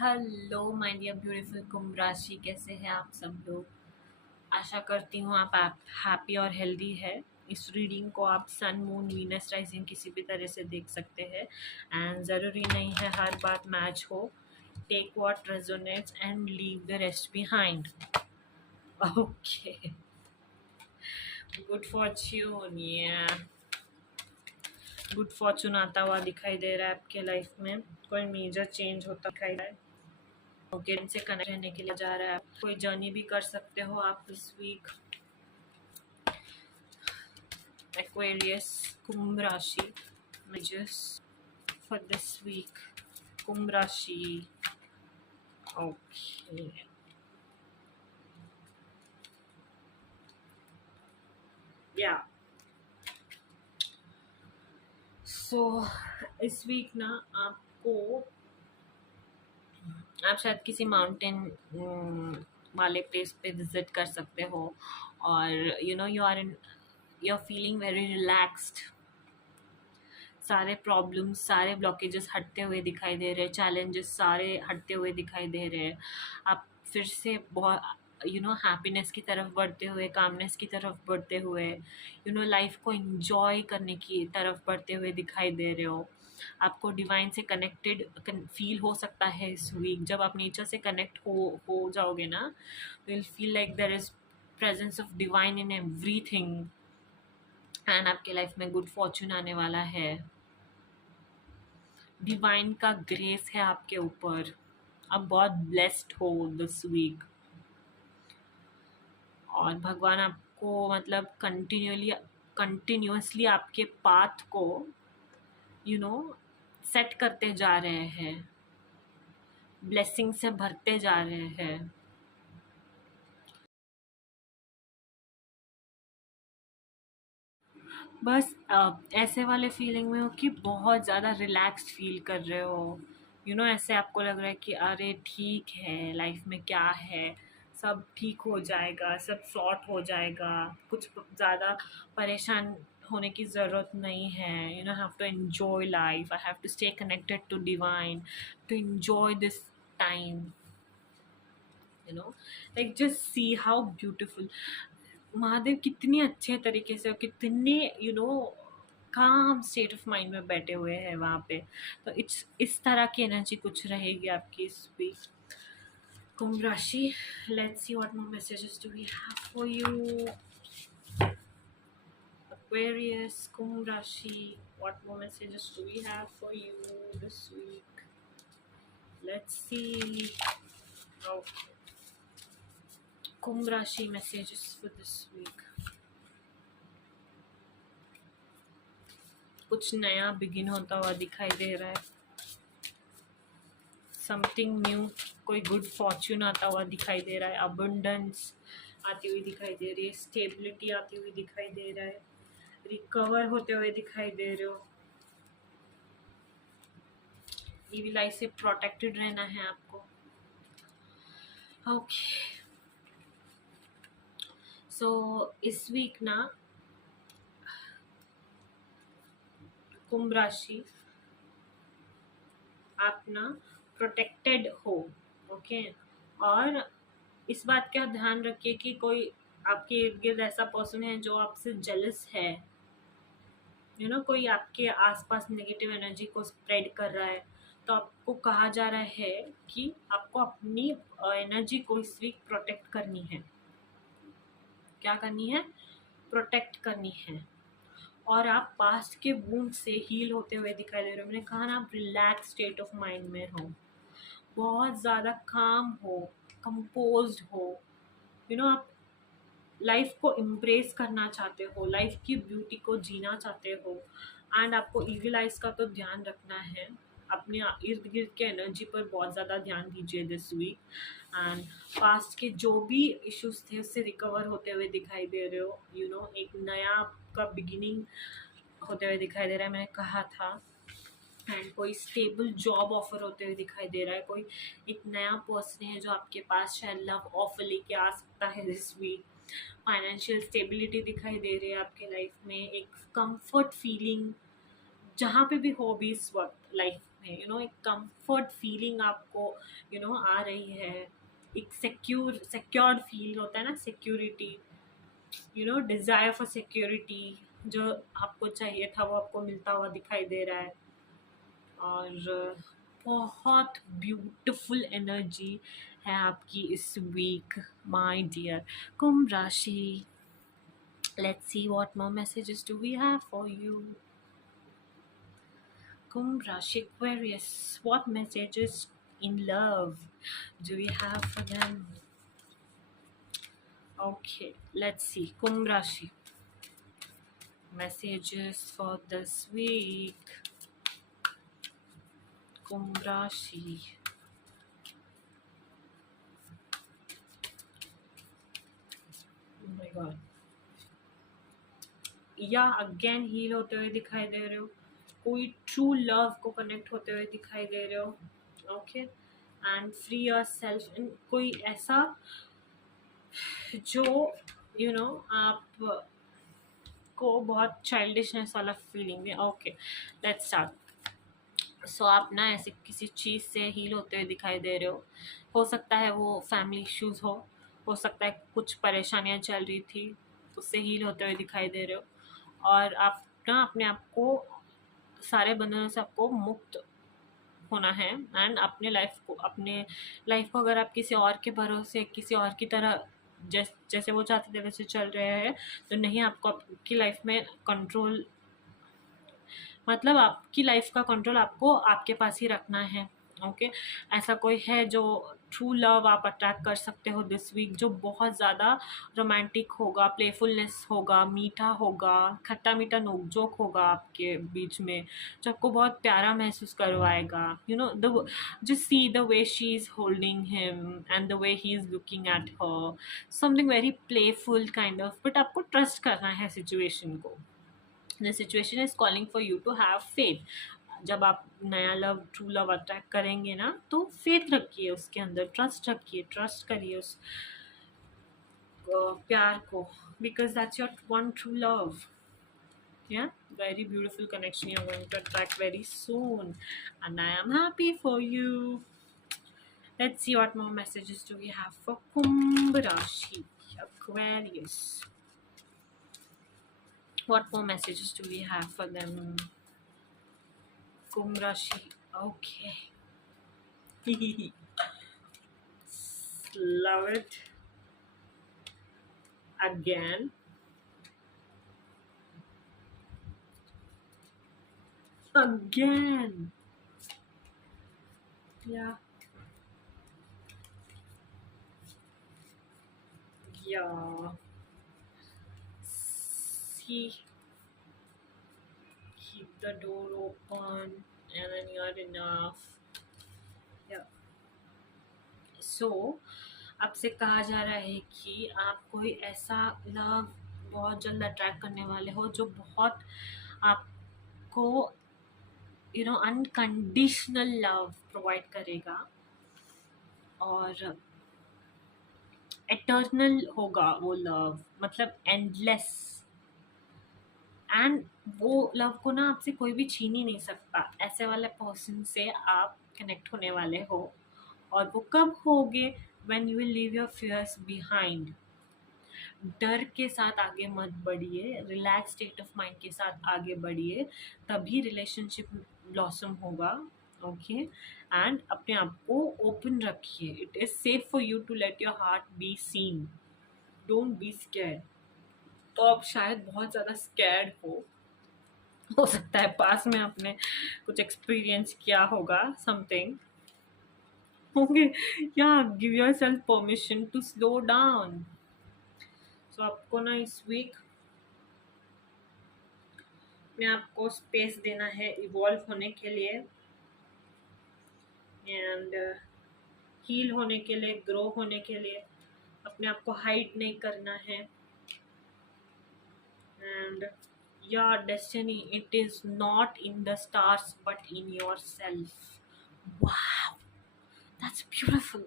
Hello my dear beautiful कुंभ राशि, कैसे हैं आप सब लोग। आशा करती हूँ आप हैप्पी और हेल्दी है। इस रीडिंग को आप सन मून वीनस राइजिंग किसी भी तरह से देख सकते हैं एंड ज़रूरी नहीं है हर बात मैच हो। Take what resonates and leave the rest behind. Okay, good fortune या गुड फॉर्चून आता हुआ दिखाई दे रहा है आपके लाइफ में। कोई मेजर चेंज होता दिखाई दे रहा है। ओके, इनसे कनेक्ट रहने के लिए जा रहा है। कोई जर्नी भी कर सकते हो आप इस वीक। एक्वेरियस कुंभ राशि measures for this week. Kumbh राशि, ओके या सो इस वीक ना आपको, आप शायद किसी माउंटेन वाले प्लेस पे विजिट कर सकते हो और you are feeling very relaxed. सारे प्रॉब्लम्स, सारे ब्लॉकेजेस हटते हुए दिखाई दे रहे हैं, चैलेंजेस सारे हटते हुए दिखाई दे रहे हैं। आप फिर से बहुत हैप्पीनेस की तरफ बढ़ते हुए, कामनेस की तरफ बढ़ते हुए, लाइफ को एंजॉय करने की तरफ बढ़ते हुए दिखाई दे रहे हो। आपको डिवाइन से कनेक्टेड फील हो सकता है इस वीक। जब आप नेचर से कनेक्ट हो जाओगे ना, will feel like there is presence of divine in everything and आपके लाइफ में गुड फॉर्चून आने वाला है। डिवाइन का ग्रेस है आपके ऊपर। आप बहुत ब्लेस्ड हो दिस वीक और भगवान आपको मतलब कंटिन्यूअसली आपके पाथ को यू नो सेट करते जा रहे हैं, ब्लेसिंग से भरते जा रहे हैं। बस ऐसे वाले फीलिंग में हो कि बहुत ज़्यादा रिलैक्स्ड फील कर रहे हो। ऐसे आपको लग रहा है कि अरे ठीक है, लाइफ में क्या है, सब ठीक हो जाएगा, सब सॉर्ट हो जाएगा, कुछ ज़्यादा परेशान होने की ज़रूरत नहीं है। Have to enjoy life, I have to stay connected to divine to enjoy this time. Like just see how beautiful Mahadev कितनी अच्छे तरीके से और कितने काम स्टेट ऑफ माइंड में बैठे हुए हैं वहाँ पे। तो इस तरह की एनर्जी कुछ रहेगी आपकी इस वीक। कुंभ राशि, let's see what more messages do we have for you. Aquarius, Kumbh राशि, what more messages do we have for you this week? Let's see. Okay. कुंभ राशि मैसेजेस फॉर दिस वीक। कुछ नया बिगिन होता हुआ दिखाई दे रहा है। समथिंग न्यू, कोई गुड फॉर्च्यून आता हुआ दिखाई दे रहा है। अबंडेंस आती हुई दिखाई दे रही है। स्टेबिलिटी आती हुई दिखाई दे रहा है। रिकवर होते हुए दिखाई दे रहे हो। ईविल आई से प्रोटेक्टेड रहना है आपको। ओके, सो इस वीक ना कुंभ राशि आप ना प्रोटेक्टेड हो। ओके, और इस बात का ध्यान रखिए कि कोई आपके इर्द गिर्द ऐसा पर्सन है जो आपसे जेलस है। कोई आपके आसपास नेगेटिव एनर्जी को स्प्रेड कर रहा है। तो आपको कहा जा रहा है कि आपको अपनी एनर्जी को इस वीक प्रोटेक्ट करनी है। क्या करनी है? प्रोटेक्ट करनी है। और आप पास्ट के वुंड से हील होते हुए दिखाई दे रहे हो। मैंने कहा ना, आप रिलैक्स स्टेट ऑफ माइंड में हो, बहुत ज़्यादा काम हो, कंपोज्ड हो। आप लाइफ को इम्प्रेस करना चाहते हो, लाइफ की ब्यूटी को जीना चाहते हो। एंड आपको ईविल आइज का तो ध्यान रखना है। अपने इर्द गिर्द के एनर्जी पर बहुत ज़्यादा ध्यान दीजिए दिस वीक। एंड पास्ट के जो भी इश्यूज थे उससे रिकवर होते हुए दिखाई दे रहे हो। एक नया का बिगिनिंग होते हुए दिखाई दे रहा है, मैंने कहा था। एंड कोई स्टेबल जॉब ऑफर होते हुए दिखाई दे रहा है। कोई एक नया पर्सन है जो आपके पास शायद लव ऑफर लेके आ सकता है दिस वीक। फाइनेंशियल स्टेबिलिटी दिखाई दे रही है आपके लाइफ में। एक कंफर्ट फीलिंग जहाँ पे भी हो भी इस वक्त लाइफ में, एक कंफर्ट फीलिंग आपको आ रही है, एक सिक्योर्ड फील होता है ना, सिक्योरिटी, डिजायर फॉर सिक्योरिटी, जो आपको चाहिए था वो आपको मिलता हुआ दिखाई दे रहा है। और बहुत ब्यूटीफुल एनर्जी है आपकी इस वीक माय डियर कुंभ राशि। Let's see what more messages do we have for you. Kumbh राशि Aquarius, what messages in love do we have for them? Okay, let's see. Kumbh Rashi, messages for this week. Kumbh Rashi. Oh my God. या again heal होते हुए दिखाई दे रहे हो, कोई true love को connect होते हुए दिखाई दे रहे हो। Okay, and free your self in कोई ऐसा जो आप को बहुत चाइल्डिशनेस वाला फीलिंग है। Okay, let's start. सो आप ना ऐसे किसी चीज़ से हील होते हुए दिखाई दे रहे हो सकता है वो फैमिली इश्यूज हो सकता है कुछ परेशानियां चल रही थी, उससे हील होते हुए दिखाई दे रहे हो, और आप ना अपने आप को सारे बंधनों से आपको मुक्त होना है, एंड अपने लाइफ को अगर आप किसी और के भरोसे किसी और की तरह जैसे वो चाहते थे वैसे चल रहे हैं, तो नहीं, आपको आपकी लाइफ में कंट्रोल, मतलब आपकी लाइफ का कंट्रोल आपको आपके पास ही रखना है। ओके, ऐसा कोई है जो ट्रू लव आप अट्रैक्ट कर सकते हो दिस वीक, जो बहुत ज़्यादा रोमांटिक होगा, प्लेफुलनेस होगा, मीठा होगा, खट्टा मीठा नोक-झोंक होगा आपके बीच में, जो आपको बहुत प्यारा महसूस करवाएगा। The just see the way she is holding him and the way he is looking at her, something very playful kind of, but आपको ट्रस्ट करना है सिचुएशन को। The situation is calling for you to have faith। जब आप नया love, true love attract करेंगे ना, तो फेथ रखिए उसके अंदर, ट्रस्ट रखिए, ट्रस्ट करिए उस प्यार को, because that's your one true love. Yeah, very beautiful connection you're going to attract very soon, and I am happy for you. Let's see what more messages do we have for Kumbh Rashi, Aquarius. What more messages do we have for them? Kumbh Rashi. Okay. Love it. Again. Again. Yeah. Yeah. See. Keep the door open and then you're enough. Yeah. So, आपसे कहा जा रहा है कि आप कोई ऐसा love बहुत जल्द अट्रैक्ट करने वाले हो जो बहुत आपको अनकंडीशनल लव प्रोवाइड करेगा, और एटर्नल होगा वो लव, मतलब एंडलेस, एंड वो लव को ना आपसे कोई भी छीन ही नहीं सकता। ऐसे वाले पर्सन से आप कनेक्ट होने वाले हो, और वो कब होगे? When you will leave your fears behind. डर के साथ आगे मत बढ़िए, रिलैक्स स्टेट ऑफ माइंड के साथ आगे बढ़िए, तभी रिलेशनशिप ब्लॉसम होगा। ओके, एंड अपने आप को ओपन रखिए। It is safe for you to let your heart be seen, don't be scared. तो आप शायद बहुत ज़्यादा स्कैर्ड हो सकता है पास में आपने कुछ एक्सपीरियंस किया होगा समथिंग। ओके, या give yourself permission to slow down. So आपको ना इस वीक अपने आप को स्पेस देना है इवॉल्व होने के लिए, एंड हील होने के लिए, ग्रो होने के लिए। अपने आप को हाइड नहीं करना है, and your destiny, it is not in the stars but in yourself. Wow, that's beautiful,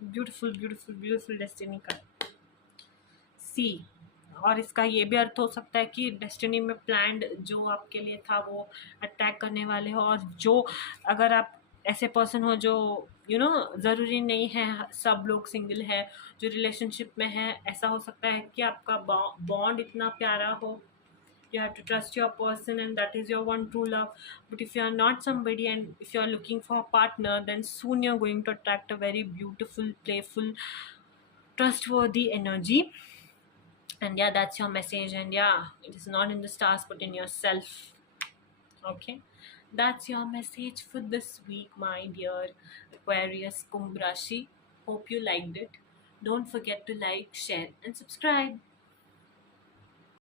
beautiful, beautiful, beautiful destiny card. See, और इसका ये भी अर्थ हो सकता है कि डेस्टिनी में प्लान्ड जो आपके लिए था वो अटैक करने वाले हो। और जो अगर आप ऐसे पर्सन हो जो ज़रूरी नहीं है सब लोग सिंगल है, जो रिलेशनशिप में है, ऐसा हो सकता है कि आपका बॉन्ड इतना प्यारा हो, you have to trust your person and that is your one true love. But if you are not somebody and if you are looking for a partner, then soon you're going to attract a very beautiful, playful, trustworthy energy. And yeah, that's your message. And yeah, it is not in the stars but in yourself. Okay, that's your message for this week, my dear Aquarius Kumbh Rashi. Hope you liked it. Don't forget to like, share and subscribe.